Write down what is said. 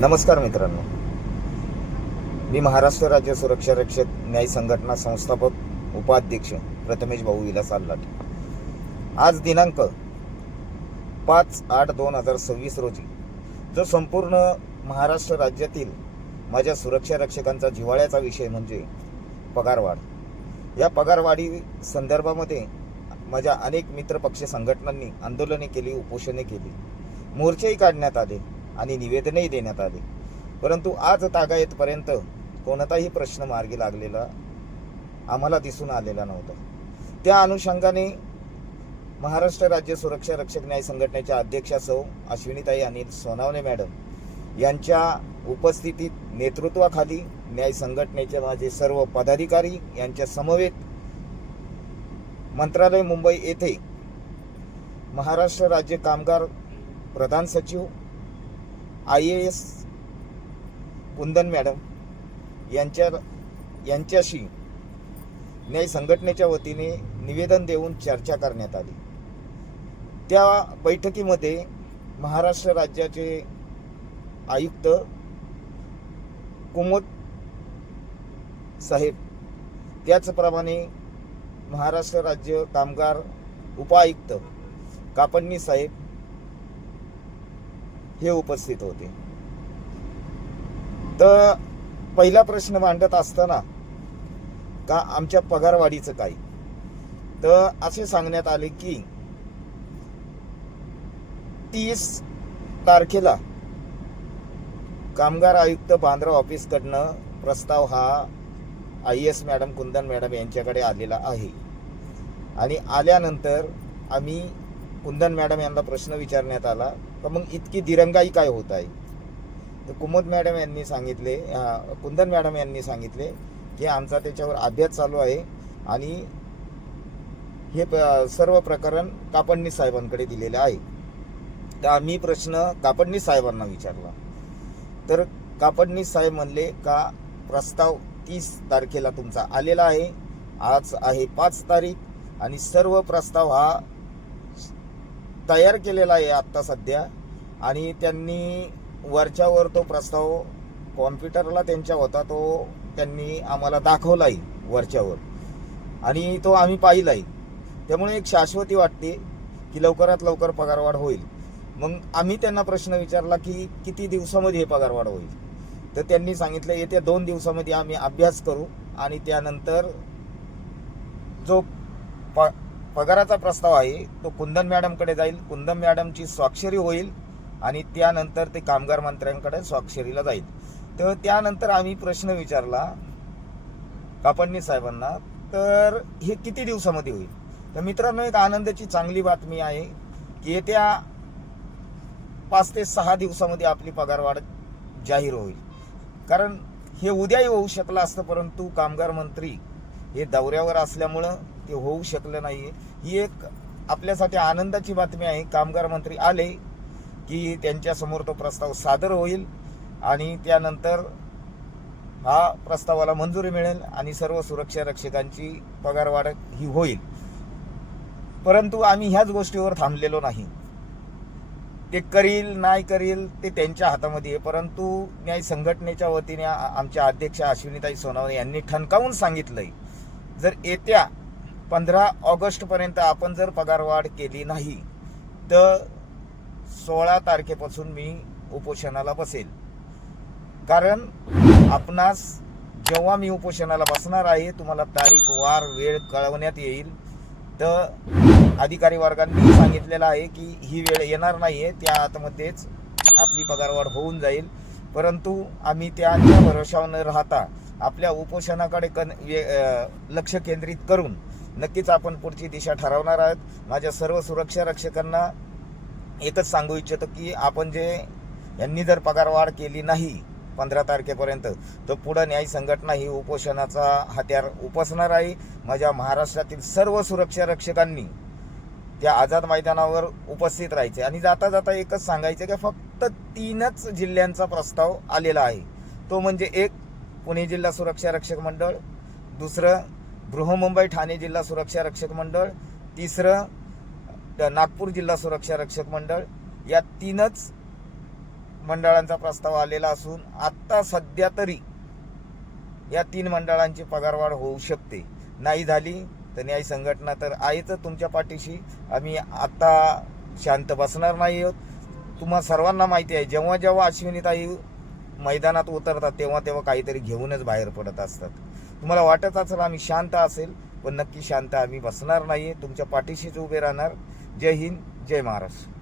नमस्कार मित्रांनो, मी महाराष्ट्र राज्य सुरक्षा रक्षक न्याय संघटना संस्थापक उपाध्यक्ष प्रथमेश भाऊ विलास आल्लाट. आज दिनांक 5/8/2026 रोजी जो संपूर्ण महाराष्ट्र राज्यातील माझ्या सुरक्षा रक्षकांचा जिव्हाळ्याचा विषय म्हणजे पगारवाढ. या पगारवाढी संदर्भामध्ये माझ्या अनेक मित्रपक्ष संघटनांनी आंदोलने केली, उपोषणे केली, मोर्चेही काढण्यात आले आणि निवेदनही देण्यात आले. परंतु आज तागायतपर्यंत कोणताही प्रश्न मार्गी लागलेला आम्हाला दिसून आलेला नव्हता. त्या अनुषंगाने महाराष्ट्र राज्य सुरक्षा रक्षक न्याय संघटनेच्या अध्यक्षा सौ अश्विनीताई अनिल सोनावणे मॅडम यांच्या उपस्थितीत नेतृत्वाखाली न्याय संघटनेचे माझे सर्व पदाधिकारी यांच्या समवेत मंत्रालय मुंबई येथे महाराष्ट्र राज्य कामगार प्रधान सचिव IAS कुंदन मॅडम यांच्याशी न्याय संघटनेच्या वतीने निवेदन देऊन चर्चा करण्यात आली. त्या बैठकीमध्ये महाराष्ट्र राज्याचे आयुक्त कुमोद साहेब, त्याचप्रमाणे महाराष्ट्र राज्य कामगार उपायुक्त कापडणी साहेब हे उपस्थित होते. तर पहिला प्रश्न मांडत असताना का आमच्या पगारवाढीचं काय, तर असे सांगण्यात आले की 30 तारखेला कामगार आयुक्त बांद्रा ऑफिसकडनं प्रस्ताव हा IAS मॅडम कुंदन मॅडम यांच्याकडे आलेला आहे. आणि आल्यानंतर आम्ही कुंदन मॅडम यांना प्रश्न विचारण्यात आला तर मग इतकी दिरंगाई काय होत आहे. तर कुंदन मॅडम यांनी सांगितले की आमचा त्याच्यावर अभ्यास चालू आहे आणि हे सर्व प्रकरण कापडणी साहेबांकडे दिलेले आहे. तर आम्ही प्रश्न कापडणी साहेबांना विचारला तर कापडणी साहेब म्हणले का प्रस्ताव 30 तारखेला तुमचा आलेला आहे. आज आहे 5 तारीख आणि सर्व प्रस्ताव हा तयार केलेला आहे आत्ता सध्या. आणि त्यांनी वरच्यावर तो प्रस्ताव कॉम्प्युटरला त्यांच्या होता, तो त्यांनी आम्हाला दाखवलाय वरच्यावर आणि तो आम्ही पाहिलाय. त्यामुळे एक शाश्वती वाटते की लवकरात लवकर पगारवाढ होईल. मग आम्ही त्यांना प्रश्न विचारला की किती दिवसामध्ये हे पगारवाढ होईल. तर त्यांनी सांगितलं येत्या 2 दिवसामध्ये आम्ही अभ्यास करू आणि त्यानंतर जो पगाराचा प्रस्ताव आहे तो कुंदन मॅडमकडे जाईल, कुंदन मॅडमची स्वाक्षरी होईल आणि त्यानंतर ते कामगार मंत्र्यांकडे स्वाक्षरीला जाईल. तर त्यानंतर आम्ही प्रश्न विचारला कापडणी साहेबांना तर हे किती दिवसामध्ये होईल. तर मित्रांनो, एक आनंदाची चांगली बातमी आहे की येत्या 5 ते 6 दिवसामध्ये आपली पगारवाढ जाहीर होईल. कारण हे उद्याही होऊ शकलं असतं, परंतु कामगार मंत्री हे दौऱ्यावर असल्यामुळं ते होऊ शकलं नाही. ही एक आपल्यासाठी आनंदाची बातमी आहे. कामगार मंत्री आले की त्यांच्यासमोर तो प्रस्ताव सादर होईल आणि त्यानंतर हा प्रस्तावाला मंजुरी मिळेल आणि सर्व सुरक्षा रक्षकांची पगारवाढ ही होईल. परंतु आम्ही ह्याच गोष्टीवर थांबलेलो नाही. ते करील नाही करील ते त्यांच्या हातामध्ये आहे. परंतु न्याय संघटनेच्या वतीने आमच्या अध्यक्षा अश्विनीताई सोनावणे यांनी ठणकावून सांगितलंय जर येत्या 15 ऑगस्टपर्यंत आपण जर पगारवाढ केली नाही तर 16 तारखेपासून मी उपोषणाला बसेल. कारण आपणास जेव्हा मी उपोषणाला बसणार आहे तुम्हाला तारीख वार वेळ कळवण्यात येईल. तर अधिकारी वर्गांनी सांगितलेलं आहे की ही वेळ येणार नाहीये, त्या आतमध्येच आपली पगारवाढ होऊन जाईल. परंतु आम्ही त्यांच्या भरोशावर न राहता आपल्या उपोषणाकडे लक्ष केंद्रित करून नक्कीच आपण पुढची दिशा ठरवणार आहोत. माझ्या सर्व सुरक्षा रक्षकांना एकच सांगू इच्छितो की आपण यांनी जर पगारवाढ केली नाही 15 तारखेपर्यंत तर पुढे न्याय संघटना ही उपोषणाचा हत्यार उपसणार आहे. माझ्या महाराष्ट्रातील सर्व सुरक्षा रक्षकांनी त्या आझाद मैदानावर उपस्थित राहायचे आणि जाता जाता एकच सांगायचं की फक्त 3च जिल्ह्यांचा प्रस्ताव आलेला आहे. तो म्हणजे एक पुणे जिल्हा सुरक्षा रक्षक मंडळ, दुसरं बृहमुंबई ठाणे जिल्हा सुरक्षा रक्षक मंडळ, तिसरं नागपूर जिल्हा सुरक्षा रक्षक मंडळ. या 3च मंडळांचा प्रस्ताव आलेला असून आत्ता सध्या तरी या 3 मंडळांची पगारवाढ होऊ शकते. नाही झाली तर न्याय संघटना तर आहेच तुमच्या पाठीशी. आम्ही आता शांत बसणार नाही आहोत. तुम्हा सर्वांना माहिती आहे, जेव्हा जेव्हा अश्विनीताई मैदानात उतरतात तेव्हा तेव्हा काहीतरी घेऊनच बाहेर पडत असतात. तुम्हाला वाटत असेल आम्ही शांत असेल, पण नक्की शांत आम्ही बसणार नाही. तुमच्या पाठीशीच उभे राहणार. जय हिंद, जय महाराष्ट्र.